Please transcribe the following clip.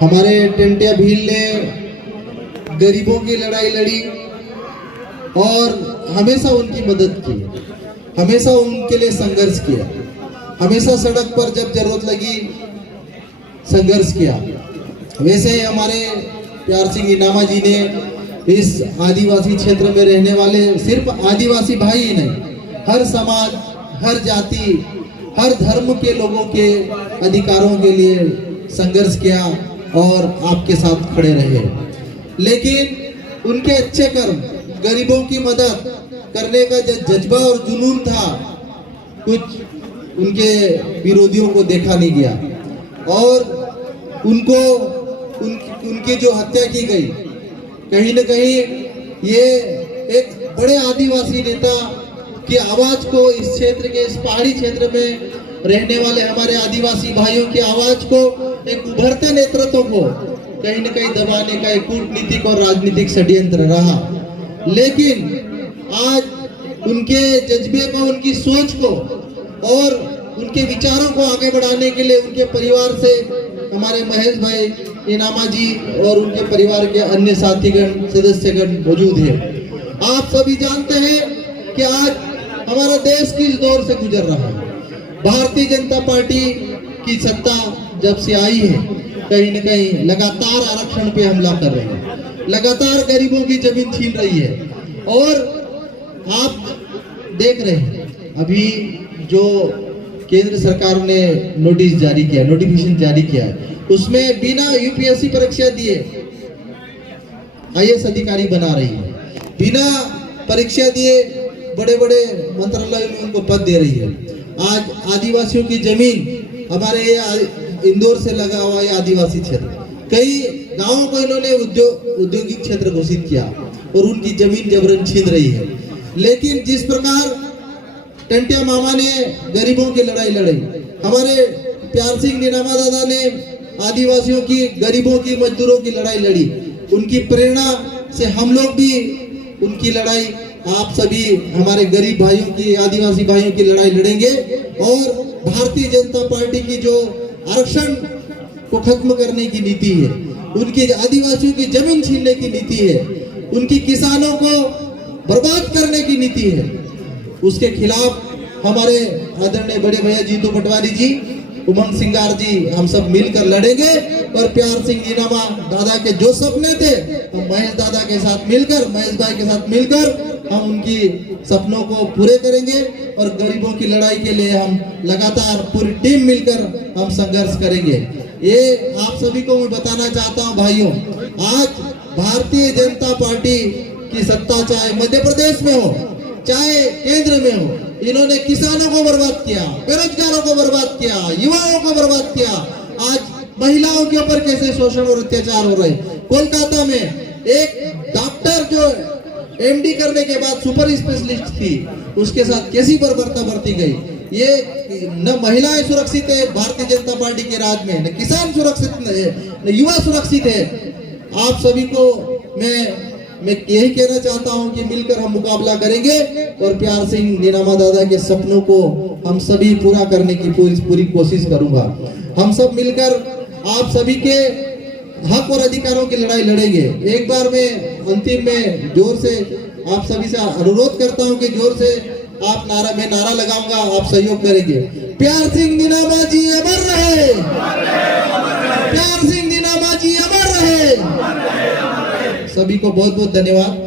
हमारे टेंटिया भील ने गरीबों की लड़ाई लड़ी और हमेशा उनकी मदद की, हमेशा उनके लिए संघर्ष किया, हमेशा सड़क पर जब जरूरत लगी संघर्ष किया। वैसे ही हमारे प्यार सिंह इनामा जी ने इस आदिवासी क्षेत्र में रहने वाले सिर्फ आदिवासी भाई ही नहीं, हर समाज, हर जाति, हर धर्म के लोगों के अधिकारों के लिए संघर्ष किया और आपके साथ खड़े रहे। लेकिन उनके अच्छे कर्म, गरीबों की मदद करने का जो जज्बा और जुनून था, कुछ उनके विरोधियों को देखा नहीं गया और उनकी जो हत्या की गई, कहीं न कहीं ये एक बड़े आदिवासी नेता की आवाज को, इस क्षेत्र के, इस पहाड़ी क्षेत्र में रहने वाले हमारे आदिवासी भाइयों की आवाज को, एक उभरते नेतृत्व को कहीं न कहीं दबाने का एक कूटनीतिक और राजनीतिक षड्यंत्र रहा। लेकिन आज उनके जज्बे को, उनकी सोच को और उनके विचारों को आगे बढ़ाने के लिए उनके परिवार से हमारे महेश भाई इनामा जी और उनके परिवार के अन्य साथीगण, सदस्यगण मौजूद हैं। आप सभी जानते हैं कि आज हमारा देश किस दौर से गुजर रहा है। भारतीय जनता पार्टी की सत्ता जब से आई है, कहीं न कहीं लगातार आरक्षण पे हमला कर रही है, लगातार गरीबों की जमीन छीन रही है। और आप देख रहे हैं अभी जो केंद्र सरकार ने नोटिस जारी किया, नोटिफिकेशन जारी किया है, उसमें बिना यूपीएससी परीक्षा दिए आईएएस अधिकारी बना रही है, बिना परीक्षा दिए बड़े बड़े मंत्रालय में उनको पद दे रही है। आज आदिवासियों की जमीन, हमारे ये इंदौर से लगा हुआ है आदिवासी क्षेत्र, कई गांवों को इन्होंने औद्योगिक क्षेत्र घोषित किया और उनकी जमीन जबरन छीन रही है। लेकिन जिस प्रकार टेंटिया मामा ने गरीबों की लड़ाई लड़ी, हमारे प्यार सिंह इनामा दादा ने आदिवासियों की, गरीबों की, मजदूरों की लड़ाई लड़ी, उनकी प्रेरणा से हम लोग भी उनकी लड़ाई, आप सभी हमारे गरीब भाइयों की, आदिवासी भाइयों की लड़ाई लड़ेंगे। और भारतीय जनता पार्टी की जो आरक्षण को खत्म करने की नीति है, उनकी आदिवासियों की जमीन छीनने की नीति है, उनकी किसानों को बर्बाद करने की नीति है, उसके खिलाफ हमारे आदरणीय बड़े भैया जीतू पटवारी जी, उमंग सिंगार जी, हम सब मिलकर लड़ेंगे। और प्यार सिंह इनामा दादा के जो सपने थे, हम महेश दादा के साथ मिलकर, महेश भाई के साथ मिलकर हम उनकी सपनों को पूरे करेंगे और गरीबों की लड़ाई के लिए हम लगातार पूरी टीम मिलकर हम संघर्ष करेंगे। ये आप सभी को मैं बताना चाहता हूं भाइयों, आज भारतीय जनता पार्टी की सत्ता चाहे मध्य प्रदेश में हो, चाहे केंद्र में हो, इन्होंने किसानों को बर्बाद किया, बेरोजगारों को बर्बाद किया, युवाओं को बर्बाद किया। आज महिलाओं के ऊपर कैसे शोषण और अत्याचार हो रहे हैं। कोलकाता में एक डॉक्टर जो एमडी करने के बाद सुपर स्पेशलिस्ट थी, उसके साथ कैसी बर्बरता बरती गई। ये न महिलाएं सुरक्षित है भारतीय जनता पार्टी के राज में, न किसान सुरक्षित है, न युवा सुरक्षित है। आप सभी को मैं यही कहना चाहता हूं कि मिलकर हम मुकाबला करेंगे और प्यार सिंह इनामा दादा के सपनों को हम सभी पूरा करने की पूरी कोशिश करूंगा। हम सब मिलकर आप सभी के हक और अधिकारों की लड़ाई लड़ेंगे। एक बार मैं अंतिम में जोर से आप सभी से अनुरोध करता हूं कि जोर से आप मैं नारा लगाऊंगा, आप सहयोग करेंगे। प्यार सिंह इनामा जी अमर रहे, प्यार सिंह इनामा जी अमर रहे। सभी को बहुत बहुत धन्यवाद।